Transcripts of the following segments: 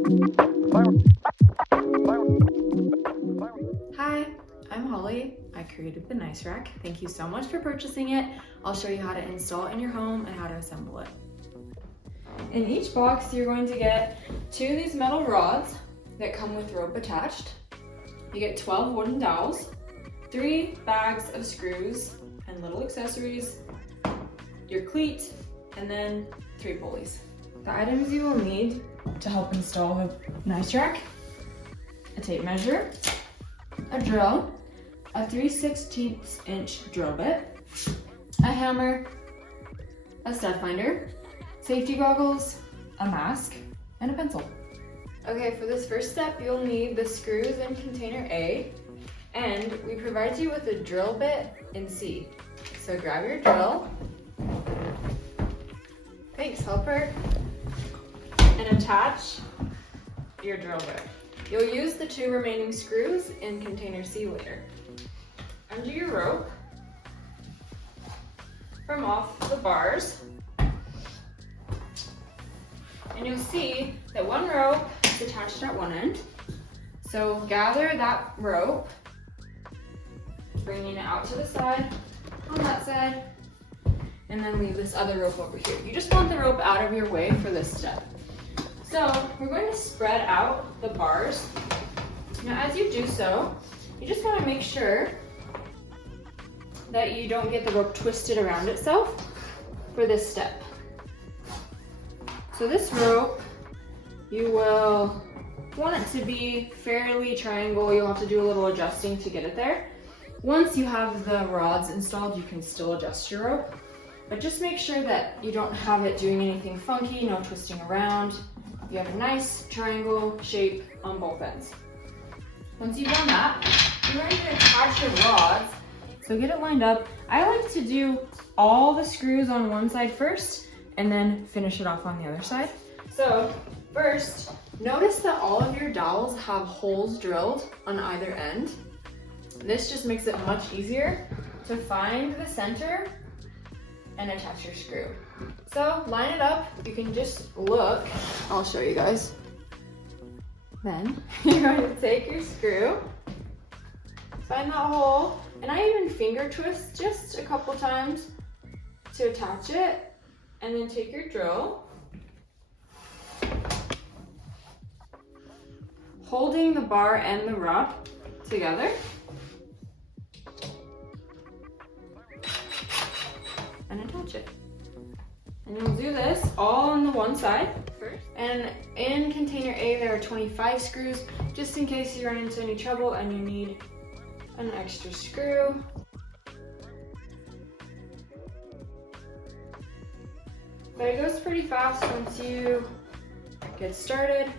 Hi, I'm Holly. I created the Nice Rack. Thank you so much for purchasing it. I'll show you how to install it in your home and how to assemble it. In each box, you're going to get 2 of these metal rods that come with rope attached. You get 12 wooden dowels, 3 bags of screws and little accessories, your cleat, and then 3 pulleys. The items you will need to help install the Nice Rack: a tape measure, a drill, a 3/16 inch drill bit, a hammer, a stud finder, safety goggles, a mask, and a pencil. Okay, for this first step, you'll need the screws in container A, and we provide you with a drill bit in C. So grab your drill, thanks helper, and attach your drill bit. You'll use the 2 remaining screws in container C later. Undo your rope from off the bars, and you'll see that one rope is attached at one end. So gather that rope, bringing it out to the side on that side, and then leave this other rope over here. You just want the rope out of your way for this step. So we're going to spread out the bars. Now as you do so, you just want to make sure that you don't get the rope twisted around itself for this step. So this rope, you will want it to be fairly triangle. You'll have to do a little adjusting to get it there. Once you have the rods installed, you can still adjust your rope, but just make sure that you don't have it doing anything funky, no twisting around. You have a nice triangle shape on both ends. Once you've done that, you're going to attach your rods. So get it lined up. I like to do all the screws on one side first and then finish it off on the other side. So first, notice that all of your dowels have holes drilled on either end. This just makes it much easier to find the center and attach your screw. So line it up. You can just look. I'll show you guys. Then you're going to take your screw, find that hole, and I even finger twist just a couple times to attach it, and then take your drill, holding the bar and the rod together, and attach it. And you'll do this all on the one side first. And in container A, there are 25 screws, just in case you run into any trouble and you need an extra screw. But it goes pretty fast once you get started.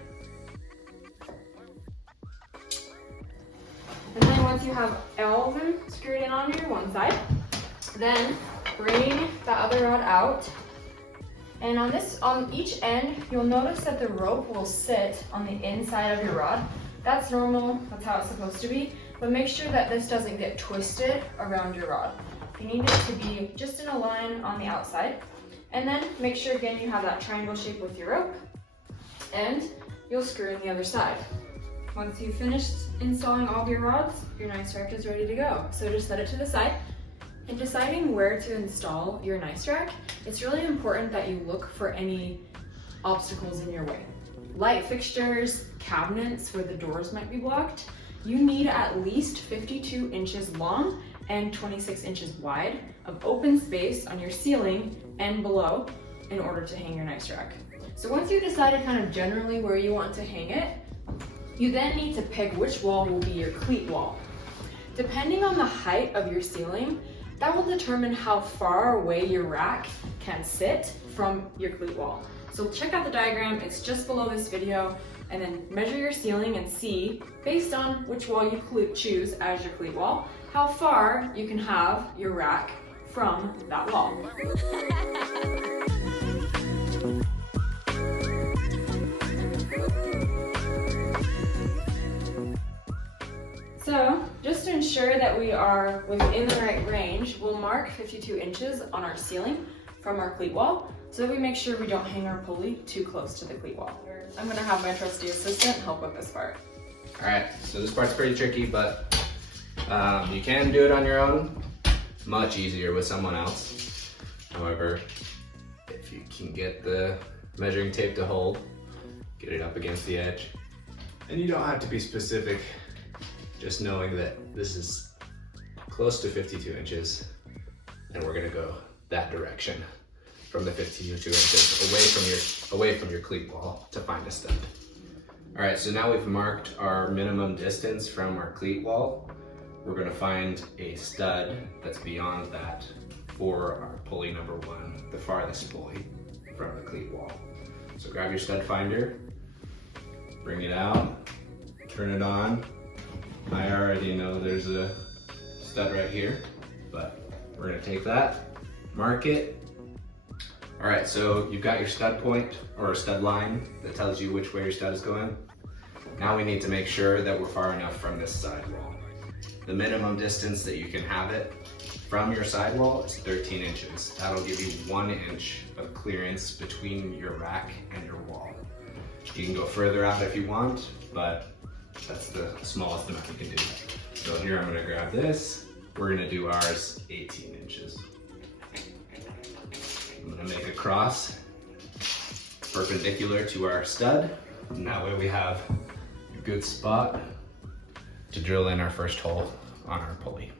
And then once you have all of them screwed in on your one side, then bring the other rod out. And on each end, you'll notice that the rope will sit on the inside of your rod. That's normal, that's how it's supposed to be, but make sure that this doesn't get twisted around your rod. You need it to be just in a line on the outside. And then make sure again you have that triangle shape with your rope, and you'll screw in the other side. Once you've finished installing all of your rods, your Nice Rack is ready to go. So just set it to the side. In deciding where to install your Nice Rack, it's really important that you look for any obstacles in your way. Light fixtures, cabinets where the doors might be blocked. You need at least 52 inches long and 26 inches wide of open space on your ceiling and below in order to hang your Nice Rack. So once you've decided kind of generally where you want to hang it, you then need to pick which wall will be your cleat wall. Depending on the height of your ceiling, that will determine how far away your rack can sit from your cleat wall. So check out the diagram, it's just below this video, and then measure your ceiling and see, based on which wall you choose as your cleat wall, how far you can have your rack from that wall. So just to ensure that we are within the right range, we'll mark 52 inches on our ceiling from our cleat wall. so that we make sure we don't hang our pulley too close to the cleat wall. I'm gonna have my trusty assistant help with this part. All right, so this part's pretty tricky, but you can do it on your own. Much easier with someone else. However, if you can get the measuring tape to hold, get it up against the edge. And you don't have to be specific, just knowing that this is close to 52 inches and we're gonna go that direction from the 52 inches away from your cleat wall to find a stud. All right, so now we've marked our minimum distance from our cleat wall. We're gonna find a stud that's beyond that for our pulley number 1, the farthest pulley from the cleat wall. So grab your stud finder, bring it out, turn it on. I already know there's a stud right here, but we're gonna take that, mark it. All right, so you've got your stud point or a stud line that tells you which way your stud is going. Now we need to make sure that we're far enough from this sidewall. The minimum distance that you can have it from your sidewall is 13 inches. That'll give you 1 inch of clearance between your rack and your wall. You can go further out if you want, but that's the smallest amount you can do. So here I'm gonna grab this. We're gonna do ours 18 inches. I'm gonna make a cross perpendicular to our stud, and that way we have a good spot to drill in our first hole on our pulley.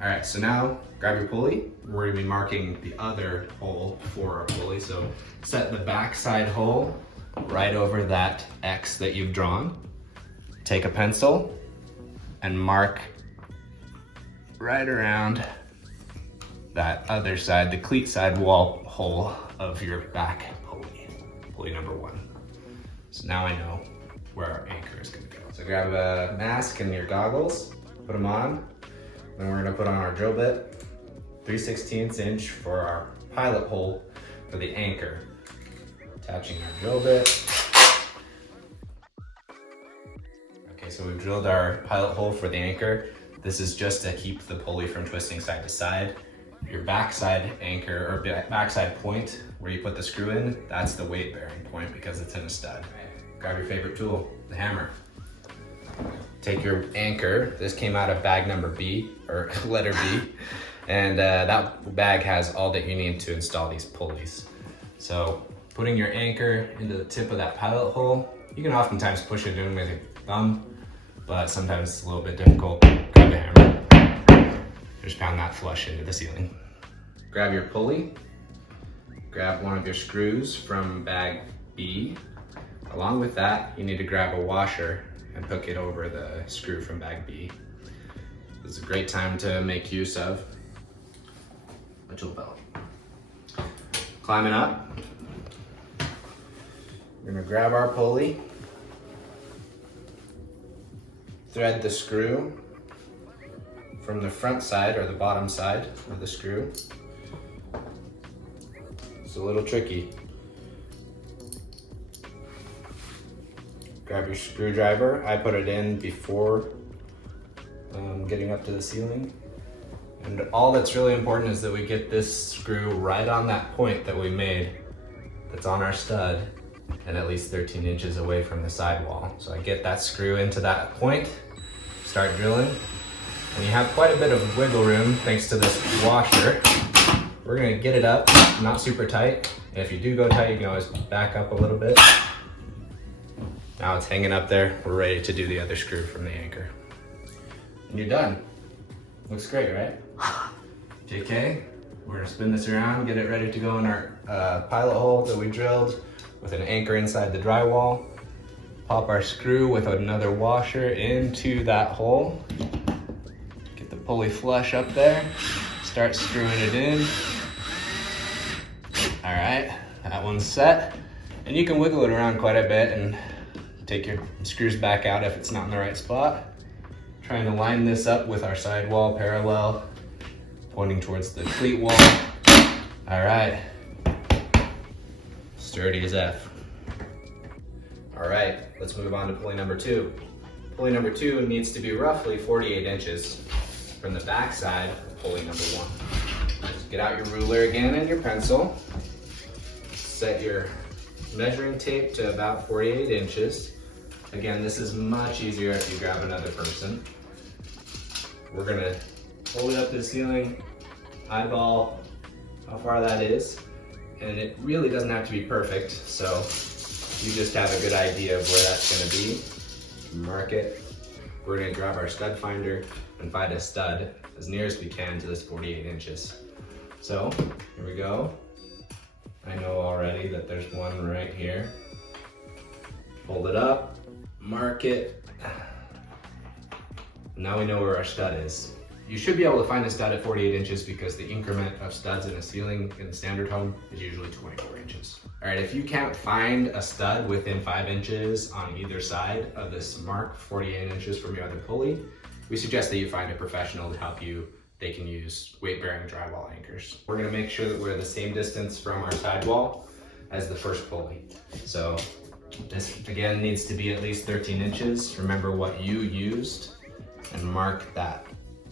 All right, so now grab your pulley. We're gonna be marking the other hole for our pulley. So set the backside hole right over that X that you've drawn. Take a pencil and mark right around that other side, the cleat side wall hole of your back pulley number 1. So now I know where our anchor is gonna go. So grab a mask and your goggles, put them on. Then we're gonna put on our drill bit, 3/16 inch for our pilot hole for the anchor. Attaching our drill bit. Okay, so we've drilled our pilot hole for the anchor. This is just to keep the pulley from twisting side to side. Your backside anchor or backside point where you put the screw in, that's the weight bearing point because it's in a stud. Grab your favorite tool, the hammer. Take your anchor. This came out of bag number B, or letter B, and that bag has all that you need to install these pulleys. So putting your anchor into the tip of that pilot hole, you can oftentimes push it in with your thumb, but sometimes it's a little bit difficult. Grab the hammer. Just pound that flush into the ceiling. Grab your pulley. Grab one of your screws from bag B. Along with that, you need to grab a washer and hook it over the screw from bag B. This is a great time to make use of a tool belt. Climbing up, we're gonna grab our pulley, thread the screw from the front side or the bottom side of the screw. It's a little tricky. Grab your screwdriver. I put it in before getting up to the ceiling. And all that's really important is that we get this screw right on that point that we made that's on our stud and at least 13 inches away from the sidewall. So I get that screw into that point, start drilling, and you have quite a bit of wiggle room thanks to this washer. We're gonna get it up, not super tight. And if you do go tight, you can always back up a little bit. Now it's hanging up there. We're ready to do the other screw from the anchor. And you're done. Looks great, right? JK, we're gonna spin this around, get it ready to go in our pilot hole that we drilled with an anchor inside the drywall. Pop our screw with another washer into that hole. Get the pulley flush up there. Start screwing it in. All right, that one's set. And you can wiggle it around quite a bit and take your screws back out if it's not in the right spot. Trying to line this up with our sidewall parallel, pointing towards the cleat wall. All right, sturdy as F. All right, let's move on to pulley number 2. Pulley number 2 needs to be roughly 48 inches from the back side of pulley number 1. Just get out your ruler again and your pencil. set your measuring tape to about 48 inches. Again, this is much easier if you grab another person. We're gonna hold it up to the ceiling, eyeball how far that is, and it really doesn't have to be perfect, so you just have a good idea of where that's gonna be. Mark it. We're gonna grab our stud finder and find a stud as near as we can to this 48 inches. So, here we go. I know already that there's one right here. Hold it up, mark it. Now we know where our stud is. You should be able to find a stud at 48 inches because the increment of studs in a ceiling in the standard home is usually 24 inches. All right, if you can't find a stud within 5 inches on either side of this mark, 48 inches from your other pulley, we suggest that you find a professional to help you. They can use weight-bearing drywall anchors. We're gonna make sure that we're the same distance from our sidewall as the first pulley. So this, again, needs to be at least 13 inches. Remember what you used and mark that.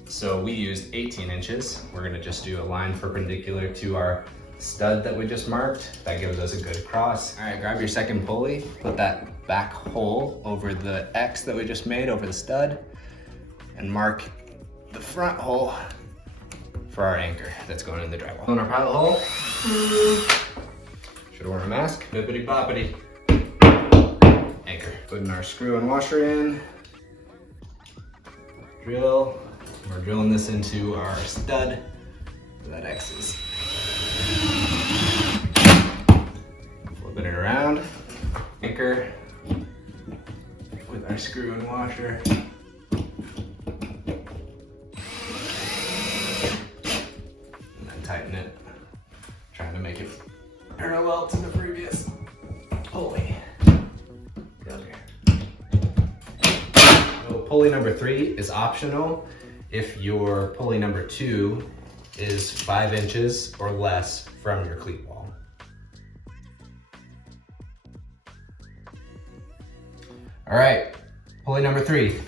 So we used 18 inches. We're gonna just do a line perpendicular to our stud that we just marked. That gives us a good cross. All right, grab your second pulley, put that back hole over the X that we just made over the stud, and mark the front hole for our anchor that's going in the drywall. On our pilot hole, should have worn a mask, bippity boppity. Anchor. Putting our screw and washer in, drill. We're drilling this into our stud where that X is. Flipping it around, anchor with our screw and washer. Tighten it, trying to make it parallel to the previous pulley. Down here. So pulley number 3 is optional if your pulley number 2 is 5 inches or less from your cleat wall. All right, pulley number 3. So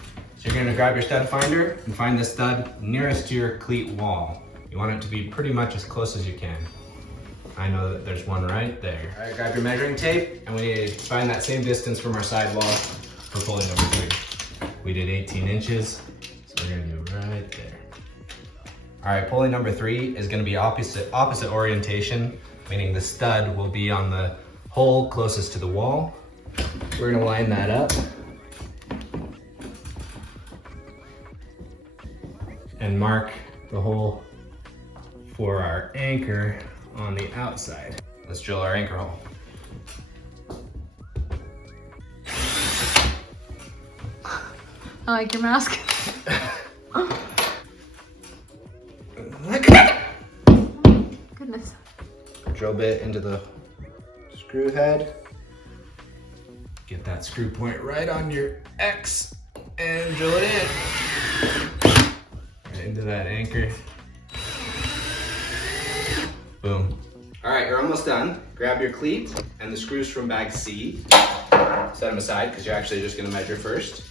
you're gonna grab your stud finder and find the stud nearest to your cleat wall. You want it to be pretty much as close as you can. I know that there's one right there. All right, grab your measuring tape, and we need to find that same distance from our sidewall for pulley number 3. We did 18 inches, so we're gonna do right there. All right, pulley number 3 is gonna be opposite orientation, meaning the stud will be on the hole closest to the wall. We're gonna line that up and mark the hole for our anchor on the outside. Let's drill our anchor hole. I like your mask. Goodness. Drill bit into the screw head. Get that screw point right on your X and drill it in. Right into that anchor. Boom. All right, you're almost done. Grab your cleat and the screws from bag C. Set them aside because you're actually just gonna measure first.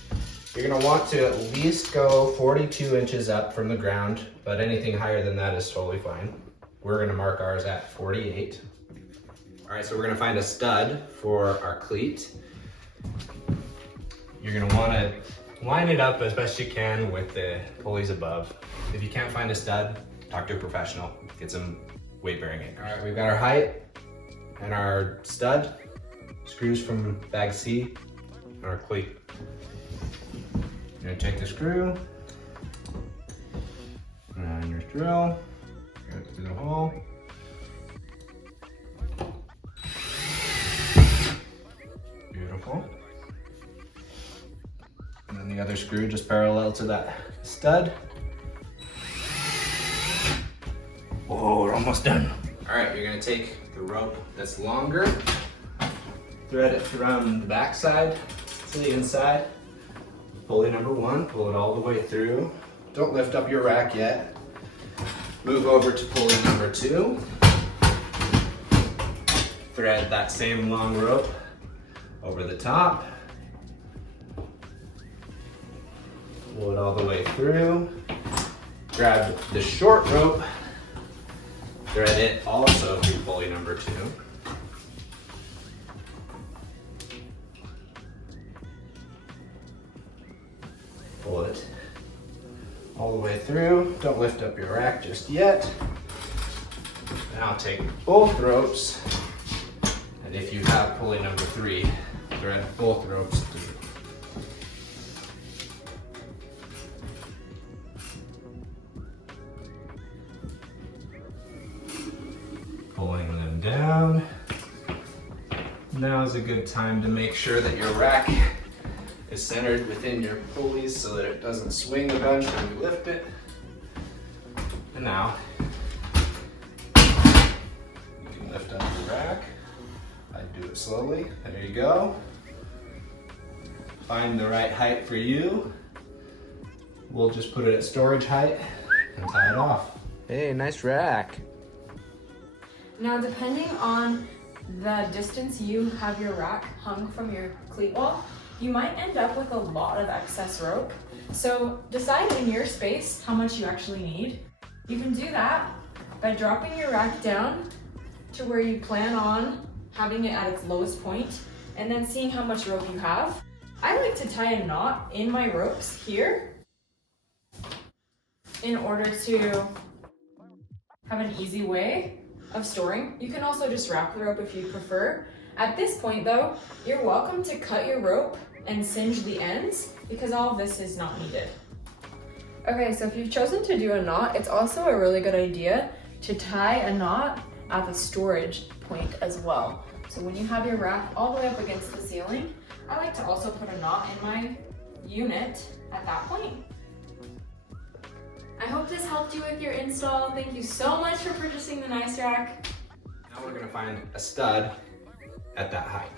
You're gonna want to at least go 42 inches up from the ground, but anything higher than that is totally fine. We're gonna mark ours at 48. All right, so we're gonna find a stud for our cleat. You're gonna wanna line it up as best you can with the pulleys above. If you can't find a stud, talk to a professional, get some weight-bearing anchors. All right, we've got our height and our stud, screws from bag C, and our cleat. You're gonna take the screw, and your drill, go through the hole. Beautiful. And then the other screw just parallel to that stud. Whoa, we're almost done. All right, you're gonna take the rope that's longer, thread it from the back side to the inside. Pulley number 1, pull it all the way through. Don't lift up your rack yet. Move over to pulley number 2. Thread that same long rope over the top. Pull it all the way through. Grab the short rope. Thread it also through pulley number 2. pull it all the way through. Don't lift up your rack just yet. Now take both ropes, and if you have pulley number 3, thread both ropes through. Pulling them down. Now is a good time to make sure that your rack is centered within your pulleys so that it doesn't swing a bunch when you lift it. And now you can lift up the rack. I do it slowly. There you go. Find the right height for you. We'll just put it at storage height and tie it off. Hey, nice rack. Now, depending on the distance you have your rack hung from your cleat wall, you might end up with a lot of excess rope. So decide in your space how much you actually need. You can do that by dropping your rack down to where you plan on having it at its lowest point and then seeing how much rope you have. I like to tie a knot in my ropes here in order to have an easy way of storing. You can also just wrap the rope if you prefer. At this point though, you're welcome to cut your rope and singe the ends because all of this is not needed. Okay, so if you've chosen to do a knot, it's also a really good idea to tie a knot at the storage point as well. So when you have your rack all the way up against the ceiling, I like to also put a knot in my unit at that point. I hope this helped you with your install. Thank you so much for purchasing the nice rack. Now we're gonna find a stud at that height.